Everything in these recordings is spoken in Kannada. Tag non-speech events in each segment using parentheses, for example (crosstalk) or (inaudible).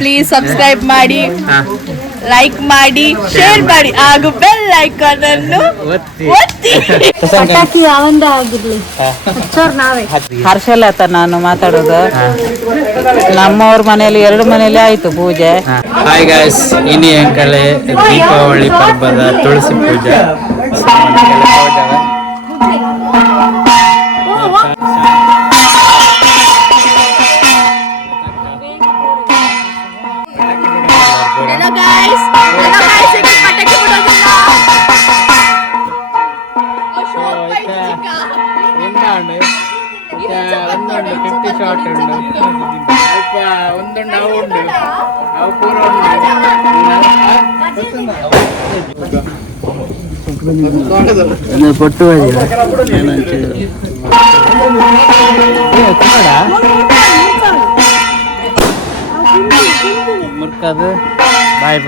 ಪ್ಲೀಸ್ ಸಬ್ಸ್ಕ್ರೈಬ್ ಮಾಡಿ ಲೈಕ್ ಮಾಡಿ ಶೇರ್ ಮಾಡಿ ಹಾಗೂ ಬೆಲ್ ಐಕಾನ್ ಅನ್ನು ಒತ್ತಿ. ಪಟಾಕಿ ಯಾವಂದ ಆಗಿರ್ಲಿ. ಹಚ್ಚೋರ್ ನಾವೇ. ಹರ್ಷಲತ ನಾನು ಮಾತಾಡೋದು. ನಮ್ಮವ್ರ ಮನೆಯಲ್ಲಿ ಎರಡು ಮನೆಯಲ್ಲಿ ಆಯ್ತು ಪೂಜೆ. ಹಾಯ್ ಗಾಯ್ಸ್ ಇನ್ನಿ ಅಂಕಲೆ ದೀಪಾವಳಿ ಪರ್ವದ ತುಳಸಿ ಪೂಜೆ. ಉಂಡು ಕೊಟ್ಟು ಮುರ್ಕದು ಬಾಯಿ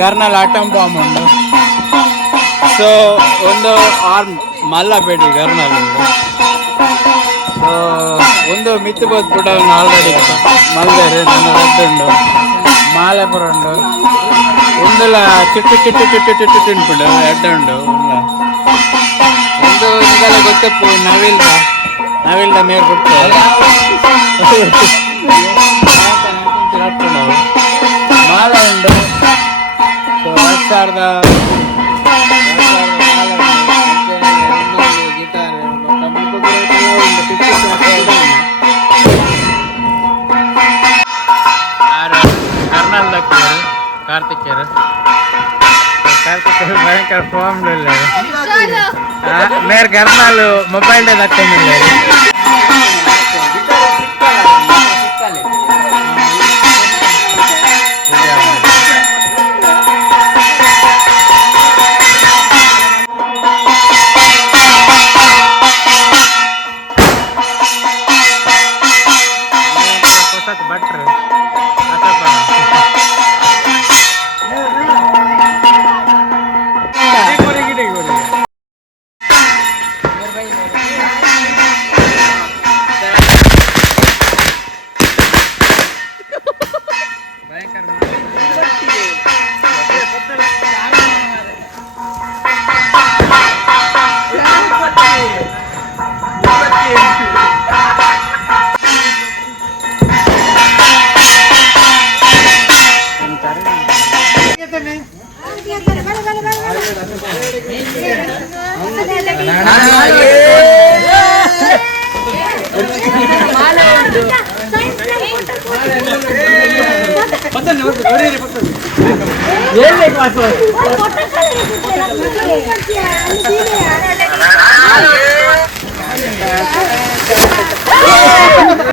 ಗರ್ನಲ್ಲಿ ಆಟಮ್ ಬಾಂಬ್ ಉಂಡು ಸೊ ಒಂದು ಆರ್ಮ್ ಮಲ್ಲ ಬೇಡಿ ಗರ್ನಲ್ಲಿ ಸೊ ಒಂದು ಮಿತ್ತು ಬೋದು ಕೂಡ ಆಲ್ರೆಡಿ ಮಲ್ದೇರಿ ನನ್ನ ಉಂಡು. ಮಾಲೆ ಪುರ ಉಂಡು. ಒಂದೆಲ್ಲ ಚಿಟ್ಟು ಚಿಟ್ಟು ಚಿಟ್ಟು ಚಿಟ್ಟು ತಿನ್ಪುಂಡು ಎಡ್ಡೆ ಉಂಡು ಒಂದು ಇದೆಲ್ಲ ಗೊತ್ತಪ್ಪು, ನವಿಲ್ದ. ನವಿಲ್ದ ಮೇರ್ ಕೊಡ್ತಾರೆ (laughs) మాట్లాడదాం కార్తిక్ గారు కార్తిక్ గారు భయంకర ఫామ్లో లేరు మీరు గర్ణాలు మొబైల్ డే దక్కండి లేదు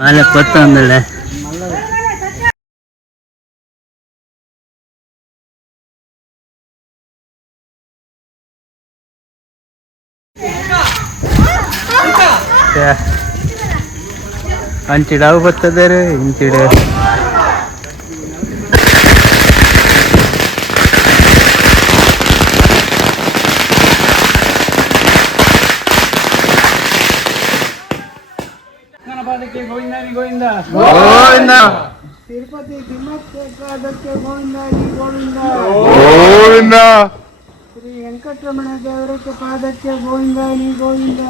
ಅಲ್ಲ ಕೊತ್ತೊಂದಳೆ ಅಂಚಿಡ ಅವು ಬರ್ತದೆ ರೀ ಇಂಚಿಡ ಗೋವಿಂದ ಗೋವಿಂದ ಶ್ರೀ ವೆಂಕಟರಮಣ ದೇವರಕ್ಕೆ ಪಾದಕ್ಕೆ ಗೋವಿಂದ ನೀ ಗೋವಿಂದ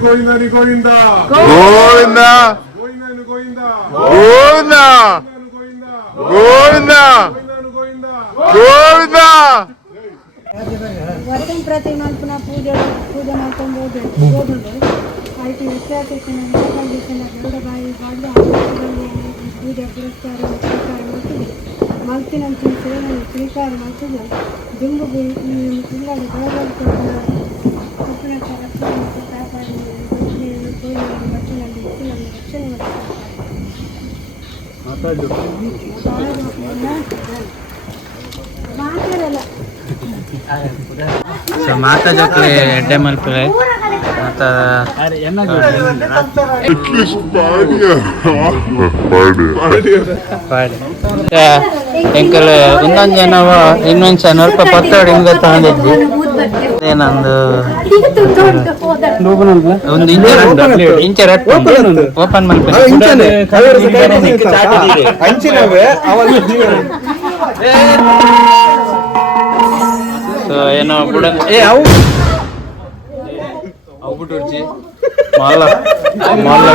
గోవిందని గోవిందా. గోవిందా. గోవిందని గోవిందా. గోవిందా. గోవిందా. గోవిందా. వర్షం ప్రతి నడుపున పూజ పూజ మొత్తం పోతుంది పోతుండే అయితే విశ్వాస ఇచ్చిన విశ్వాసం శ్రీకారం వచ్చింది దుమ్ము పిల్లలు బలగలుగుతున్నారు ಕಪ್ಪಿನ ರಕ್ಷಣೆ ಮತ್ತು ಕಾಪಾಡಿ ರಕ್ಷಣೆ ಮಾತಾಡಲ್ಲ ಸೊ ಮಾತಾ ಜೊಕ್ಲೆ ಎಡ್ಡೆ ಮಲ್ಪಲೆ ಮತ್ತ ಎಂಕಲ್ ಇನ್ನೊಂದು ಜನವ ಇನ್ನೊಂದು ಸಾವಿರ ರೂಪಾಯಿ ಪತ್ತೋಡಿ ಹಿಂಗೆ ತಗೊಂಡಿದ್ವಿ. ಏನೊಂದು? ಒಂದು ಇಂಚ ಇಂಚ ರಟ್ಟು ಓಪನ್ ಸೊ ಏನೋ ಬುಡ ಏ ಅವು ಅವು ಬಿಟ್ಟು ಮಾಲ. ಮಾಲ.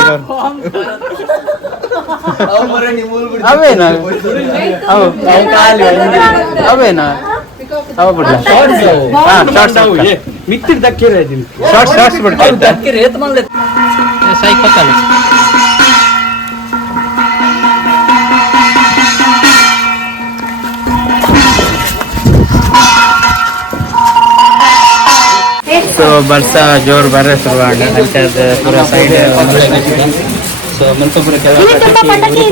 ಅವೇನಾ? ಅವು ಅವೇನಾ? ಅವ ಬಿಡ್ಲ ಹಾ ಶಾರ್ಟ್ಸ್ ಮಿಕ್ತಿರ್ ದಕ್ಕಿರ ಶಾರ್ಟ್ಸ್ ಶಾರ್ಟ್ಸ್ ಬಿಡ್ತಾ ಸೈಕ್ ಪಕ್ಕಲ್ಲ ಸೊ ಬರ್ಸ ಜೋರ್ ಬರ ಶುರುವಾಡ ಅಂಚದ ಪೂರ ಸೈಡ್ ಸೊ ಮಲ್ಪಪುರ ಇಲ್ಲಿ ತುಂಬ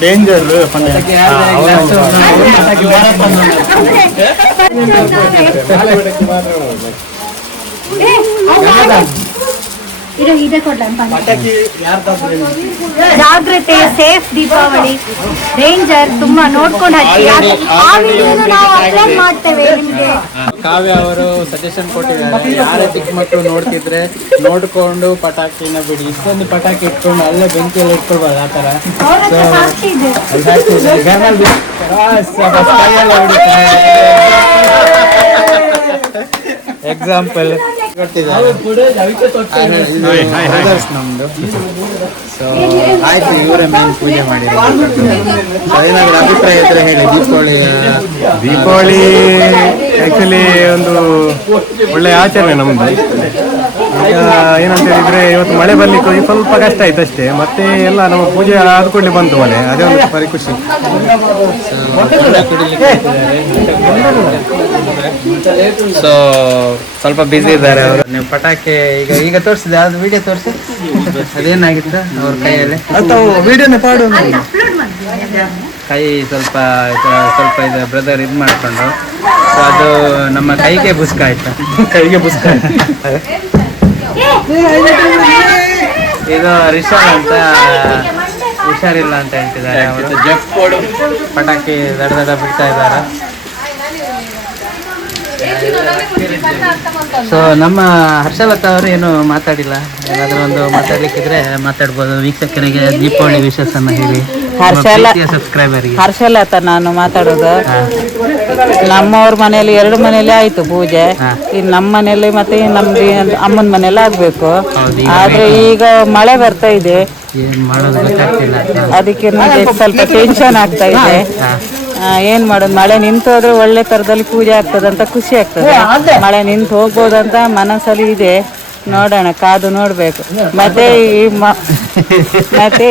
ಡೇಂಜರ್ ಏ, ಜಾಗ್ರತೆ ಸೇಫ್ ದೀಪಾವಳಿ ಡೇಂಜರ್ ತುಂಬಾ ನೋಡ್ಕೊಂಡು ಮಾಡ್ತೇವೆ ನಿಮ್ಗೆ. ಕಾವ್ಯ ಅವರು ಸಜೆಷನ್ ಕೊಟ್ಟಿದ್ದಾರೆ. ಯಾರೇ ಚಿಕ್ಕ ಮಕ್ಕಳು ನೋಡ್ತಿದ್ರೆ ನೋಡ್ಕೊಂಡು ಪಟಾಕಿನ ಬಿಡಿ. ಇಷ್ಟೊಂದು ಪಟಾಕಿ ಇಟ್ಕೊಂಡು ಅಲ್ಲೇ ಬೆಂಕಿಯಲ್ಲಿ ಇಟ್ಕೊಳ್ಬಾರ್ದು ಆ ತರ ಎಕ್ಸಾಂಪಲ್ ನಮ್ದು. ಸೊ ಆಯ್ತು ಇವರೇ ಮೇನ್ ಪೂಜೆ ಮಾಡಿದ್ರು ಏನಾದ್ರು ಅಭಿಪ್ರಾಯ ಇದ್ರೆ ಹೇಳಿ ದೀಪಾವಳಿ ದೀಪಾವಳಿ ಆಕ್ಚುಲಿ ಒಂದು ಒಳ್ಳೆ ಆಚರಣೆ ನಮ್ದು. ಏನಂತ ಹೇಳಿದ್ರೆ ಇವತ್ತು ಮಳೆ ಬರ್ಲಿಕ್ಕೆ ಹೋಗಿ ಸ್ವಲ್ಪ ಕಷ್ಟ ಆಯ್ತು ಅಷ್ಟೇ. ಮತ್ತೆ ಎಲ್ಲ ನಮ್ಮ ಪೂಜೆ ಆದ ಕೂಡಲೇ ಬಂತು ಮನೆ ಅದೇ ಒಂದು ಭಾರಿ ಖುಷಿ. ಸೊ ಸ್ವಲ್ಪ ಬಿಸಿ ಇದ್ದಾರೆ ಅವರು. ನೀವು ಪಟಾಕಿ ಈಗ ಈಗ ತೋರಿಸಿದೆ ಅದು ವಿಡಿಯೋ ತೋರಿಸಿ. ಅದೇನಾಗಿತ್ತು ಅವ್ರ ಕೈಯಲ್ಲಿ? ವಿಡಿಯೋನೇ ಪಾಡು ಕೈ ಸ್ವಲ್ಪ ಇದು- ಸ್ವಲ್ಪ ಇದು ಬ್ರದರ್ ಇದು ಮಾಡಿಕೊಂಡು. ಸೊ ಅದು ನಮ್ಮ ಕೈಗೆ ಬುಸ್ಕ ಆಯ್ತು. ಕೈಗೆ ಪುಸ್ತಕ ಇದು ರಿಷಾಲ್ ಅಂತ ಹುಷಾರಿಲ್ಲ ಅಂತ ಹೇಳ್ತಿದ್ದಾರೆ ಅವರು. ಪಟಾಕಿ ದಡ ದಡ ಬಿಡ್ತಾ ಇದ್ದಾರೆ. ಸೊ ನಮ್ಮ ಹರ್ಷಲತಾ ಅವರು ಏನು ಮಾತಾಡಿಲ್ಲ? ಏನಾದರೂ ಒಂದು ಮಾತಾಡ್ಲಿಕ್ಕಿದ್ರೆ ಮಾತಾಡ್ಬೋದು. ವೀಕ್ಷಕರಿಗೆ ದೀಪಾವಳಿ ವಿಶೇಷನ ಹೇಳಿ. ಹರ್ಷಲ- ಹರ್ಷಲ್ ಅಂತ ನಾನು ಮಾತಾಡೋದು. ನಮ್ಮವ್ರ ಮನೆಯಲ್ಲಿ ಎರಡು ಮನೇಲಿ ಆಯ್ತು ಪೂಜೆ. ಇನ್ ಇನ್ನು ನಮ್ಮ ಮನೆಯಲ್ಲಿ ಮತ್ತೆ ನಮ್ದು ಅಮ್ಮನ ಮನೇಲಿ ಆಗ್ಬೇಕು. ಆದ್ರೆ ಈಗ ಮಳೆ ಬರ್ತಾ ಇದೆ. ಏನು ಮಾಡೋದು ಗೊತ್ತಾಗ್ತಿಲ್ಲ. ಅದಕ್ಕೆ ನನಗೆ ಸ್ವಲ್ಪ ಟೆನ್ಷನ್ ಆಗ್ತಾ ಇದೆ. ಏನ್ ಮಾಡೋದು? ಮಳೆ ನಿಂತು ಹೋದ್ರೆ ಒಳ್ಳೆ ತರದಲ್ಲಿ ಪೂಜೆ ಆಗ್ತದಂತ ಖುಷಿ ಆಗ್ತದೆ. ಮಳೆ ನಿಂತು ಹೋಗ್ಬೋದಂತ ಮನಸ್ಸಲ್ಲಿ ಇದೆ. ನೋಡೋಣ ಕಾದು ನೋಡ್ಬೇಕು. ಮತ್ತೆ ಈ ಮ- ಮತ್ತೆ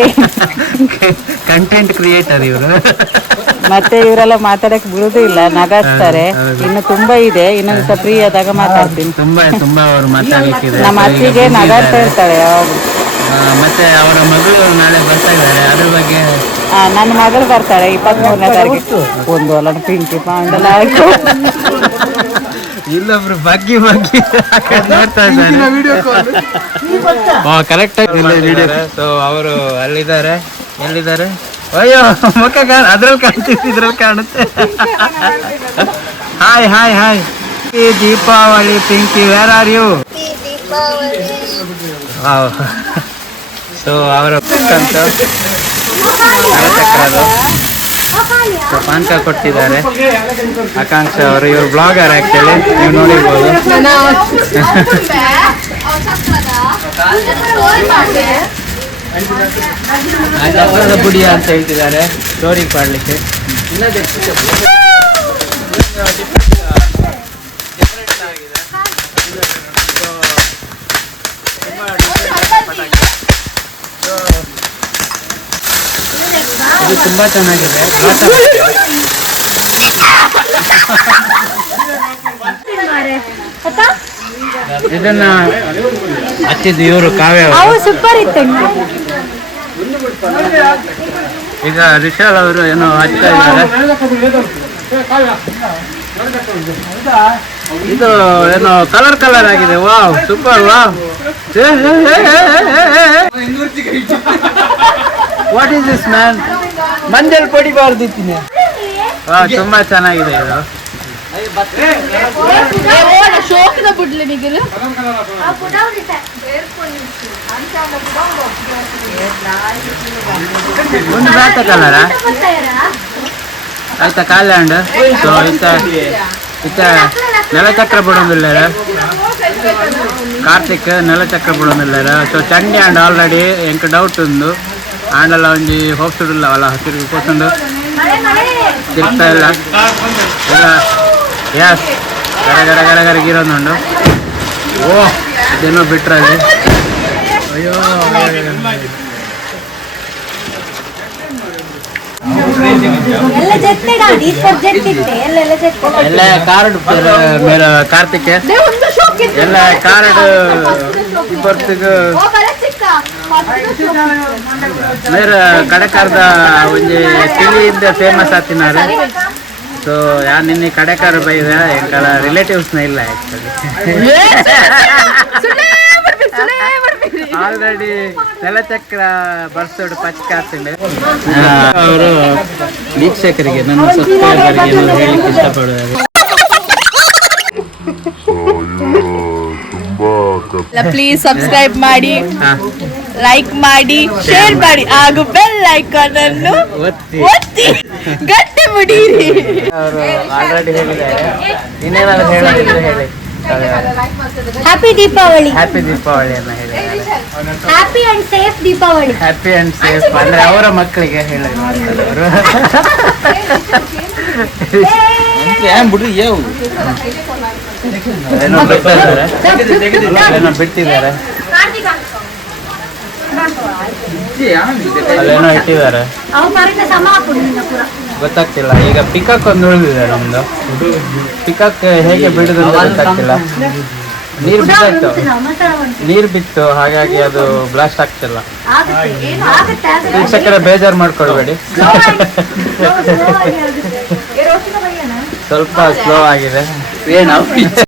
ಕಂಟೆಂಟ್ ಕ್ರಿಯೇಟರ್ ಇವರು. ಮತ್ತೆ ಇವರೆಲ್ಲ ಮಾತಾಡಕ್ ಬಿಡುದು ಇಲ್ಲ ನಗಾಡ್ತಾರೆ ಇನ್ನು ತುಂಬಾ ಇದೆ ಇನ್ನೊಂದು ಸಹ ಫ್ರೀ ಆದಾಗ ಮಾತಾಡ್ತೀನಿ. ತುಂಬಾ ತುಂಬಾ ಅವರು ಮಾತಾಡ್ಲಿಕ್ಕಿದೆ. ನಮ್ಮ ಅತ್ತಿಗೆ ನಗಾಡ್ತಾ ಇರ್ತಾಳೆ ಯಾವಾಗ್ಲೂ. ಆ, ಮತ್ತೆ ಅವರ ಮಗಳು ನಾಳೆ ಬರ್ತಾ ಇದ್ದಾರೆ ಅದ್ರ ಬಗ್ಗೆ? ಆ, ನನ್ನ ಮಗಳು ಬರ್ತಾಳೆ ಇಪ್ಪತ್ಮೂರನೇ ತಾರೀಕು. ಒಂದು ಅಲ್ಲ ಪಿಂಕಿ ಪಾಂಡಲ ಆಯ್ತು ಇಲ್ಲೊಬ್ರು ಬಗ್ಗಿ ಬಗ್ಗಿ ನೋಡ್ತಾ ಇದ್ದಾರೆ. ಕರೆಕ್ಟ್ ಆಗಿ ಸೊ ಅವರು ಅಲ್ಲಿದ್ದಾರೆ. ಎಲ್ಲಿದ್ದಾರೆ? ಅಯ್ಯೋ ಮುಖ ಕಾಣ ಅದ್ರಲ್ಲಿ ಕಾಣ್ತೀವಿ ಇದ್ರಲ್ಲಿ ಕಾಣುತ್ತೆ. Hi hi hi Deepavali Pinky where are you so ಅವರ (laughs) ಅಂತ ಸೊ ಪಾನಕ ಕೊಟ್ಟಿದ್ದಾರೆ. ಆಕಾಂಕ್ಷ ಅವರು ಇವರು ಬ್ಲಾಗರ್ ಆಕ್ಚುಲಿ ನೀವು ನೋಡಿರ್ಬೋದು. ಬುಡಿ ಅಂತ ಹೇಳ್ತಿದ್ದಾರೆ ಸ್ಟೋರಿ ಪಾಡ್ಲಿಕ್ಕೆ. ಇದು ತುಂಬಾ ಚೆನ್ನಾಗಿದೆ. ಇದನ್ನ ಹಚ್ಚಿದ್ದು ಇವರು ಕಾವ್ಯ. ಸೂಪರ್ ಇತ್ತು. ಈಗ ರಿಷಾಲ್ ಅವರು ಏನೋ ಹಚ್ತಾ ಇದ್ದಾರೆ. ಇದು ಏನೋ ಕಲರ್ ಕಲರ್ ಆಗಿದೆ. Wow super wow what is this man ಮಂಜಲ್ ಪಡಿಬಾರ್ದಿತ್ತೀನಿ ವಾ ತುಂಬಾ ಚೆನ್ನಾಗಿದೆ ಇದು ಶೋಕದ ಬಿಡ್ಲಿ ನಿಗಲು ಒಂದು ಬ್ಯಾಟ ಕಲರ ಆಯ್ತಾ ಕಾಲ್ಯಾಂಡ್ ಸೊ ಇತ್ತ ಇತ್ತ ನೆಲಚಕ್ರ ಬಿಡೋದಿಲ್ಲ ಕಾರ್ತಿಕ್, ನೆಲಚಕ್ರ ಬಿಡೋದಿಲ್ಲ ಸೊ ಚಂಡಿ ಆ್ಯಂಡ್ ಆಲ್ರೆಡಿ ಎಂಕ್ ಡೌಟ್ ಉಂದು ಆಂಡಲ ಒಂಜಿ ಹೋಗ್ತಿರಲ್ಲ ಅಲ್ಲ, ತಿರುಗಿ ಕೂತ್ಕೊಂಡು ತಿರ್ತಾ ಇಲ್ಲ. ಎಲ್ಲ ಯಸ್ ಗರ ಗರ ಗರ ಗರ ಗಿರೋನುಂಡು ಓ, ಇದೇನೋ ಬಿಟ್ರಲ್ಲಿ ಅಯ್ಯೋ ಎಲ್ಲ ಇತ್ತೆ ಕಾರ್ಡ್ ಮೇಲೆ ಕಾರ್ತಿಕ್. ಒಂದು ಶೋಕ್ ಇತ್ತು. ಎಲ್ಲ ಕಾರ್ಡ್ ಬರ್ತಿಗೆ ಮೇರ ಕಡೆಕಾರದ ಒಂಜಿ ತಿಂಗಳಿಂದ ಫೇಮಸ್ ಆತಿನಾರೆ ಸೊ ಯಾ ನಿನ್ನೆ ಕಡೆಕಾರ ಬೈದ ಎಂಕಲ ರಿಲೇಟಿವ್ಸ್ನ ಇಲ್ಲ ಆ್ಯಕ್ಚುಲಿ ಆಲ್ರೆಡಿ ನೆಲಚಕ್ರ ಬರ್ಸೋಡು ಪಚ್ಚ ಆಗ್ತಿದೆ ಅವರು ವೀಕ್ಷಕರಿಗೆ ನನ್ನ ಸಬ್ಸ್ಕ್ರೈಬರ್ಗೆ ನಾನು ಹೇಳಿಕ್ಕೆ ಇಷ್ಟಪಡೋದು ಪ್ಲೀಸ್ ಸಬ್ಸ್ಕ್ರೈಬ್ ಮಾಡಿ ಲೈಕ್ ಮಾಡಿ ಶೇರ್ ಮಾಡಿ ಹಾಗೂ ಬೆಲ್ ಐಕಾನ್ ಅನ್ನು ಒತ್ತಿ. ಒತ್ತಿ. ಗಟ್ಟಿ ಬಿಡಿರಿ ಅವರು ಆಲ್ರೆಡಿ ಹೇಳಿದ್ದಾರೆ. ಇನ್ನೇನಾದ್ರು ಹೇಳಿ. ಹ್ಯಾಪಿ ದೀಪಾವಳಿ ಹ್ಯಾಪಿ ದೀಪಾವಳಿಯನ್ನ ಹೇಳಿ happy and safe Deepavali happy and safe ಅಂದ್ರೆ ಅವರ ಮಕ್ಕಳಿಗೆ ಹೇಳಿ ಅವರು? ಏನೋ ಬಿಟ್ಟಿದ್ದಾರೆ ಏನೋ ಬಿಟ್ಟಿದ್ದಾರೆ ಅಲ್ಲೇನೋ ಇಟ್ಟಿದ್ದಾರೆ. ಗೊತ್ತಾಗ್ತಿಲ್ಲ. ಈಗ ಪಿಕಾಕ್ ಒಂದು ಉಳಿದಿದೆ ನಮ್ದು. ಪಿಕಕ್ ಹೇಗೆ ಬಿಡುದು ಅಂತ ಗೊತ್ತಾಗ್ತಿಲ್ಲ. ನೀರು ಬಿದ್ದಾಯ್ತು. ನೀರು ಬಿತ್ತು ಹಾಗಾಗಿ ಅದು ಬ್ಲಾಸ್ಟ್ ಆಗ್ತಿಲ್ಲ. ಆಗುತ್ತೆ ಆಗುತ್ತೆ ಆಗುತ್ತೆ ವೀಕ್ಷಕರ ಬೇಜಾರು ಮಾಡ್ಕೊಳ್ಬೇಡಿ. ಸ್ವಲ್ಪ ಸ್ಲೋ ಆಗಿದೆ.